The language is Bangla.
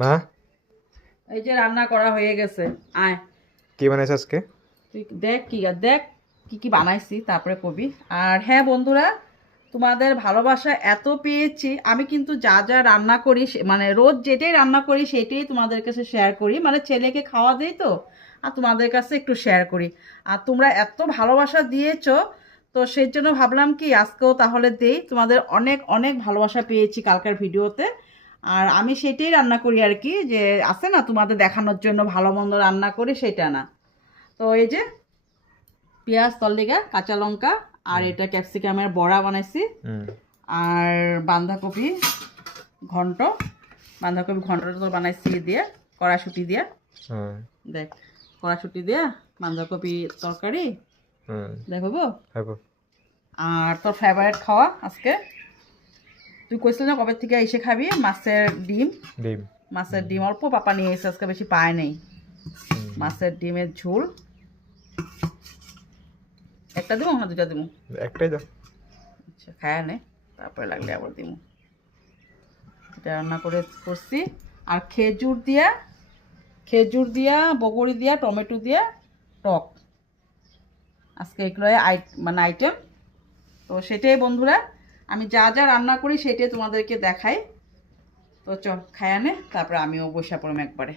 মা এই যে রান্না করা হয়ে গেছে। আয় কি বানাইছ আজকে? তুই দেখ কি কি বানাইছি, তারপরে কবি। আর হ্যাঁ বন্ধুরা, তোমাদের ভালোবাসা এত পেয়েছি। আমি কিন্তু যা যা রান্না করি মানে রোজ যেটাই রান্না করি সেটাই তোমাদের কাছে শেয়ার করি, মানে ছেলেকে খাওয়া দিই তো, আর তোমাদের কাছে একটু শেয়ার করি। আর তোমরা এত ভালোবাসা দিয়েছো, তো সেই জন্য ভাবলাম কি আজকেও তাহলে দেই। তোমাদের অনেক অনেক ভালোবাসা পেয়েছি কালকের ভিডিওতে, আর আমি সেটাই রান্না করি আর কি, যে আছে না তোমাদের দেখানোর জন্য ভালো মন্দ রান্না করি সেটা না। তো এই যে পেঁয়াজ তলদিকে, কাঁচা লঙ্কা, আর এটা ক্যাপসিকামের বড়া বানাইছি, আর বাঁধাকপি ঘন্ট, বাঁধাকপি ঘন্টটা তো বানাইছি দিয়ে কড়াশুটি দিয়ে। দেখ কড়াশুটি দিয়ে বাঁধাকপি তরকারি, দেখো গো। আর তোর ফেভারিট খাওয়া আজকে, তুই কইছিস না কবে থেকে এসে খাবি, মাছের ডিম। মাছের ডিম অল্প পাপা নিয়ে এসে, আজকে বেশি পায় নেই। মাছের ডিমের ঝোল। একটা দিব না দুটা দিব? একটাই দাও। আচ্ছা খায়া নে, তারপরে লাগলে আবার দিব। এটা রান্না করছি। আর খেজুর দিয়া বগরি দিয়া টমেটো দিয়া টক, আজকে এগুলো মানে আইটেম। তো সেটাই বন্ধুরা, আমি যা যা রান্না করি সেটাই তোমাদেরকে দেখাই। তো চল খায়া নে, তারপরে আমিও বসে পড়লাম একবারে।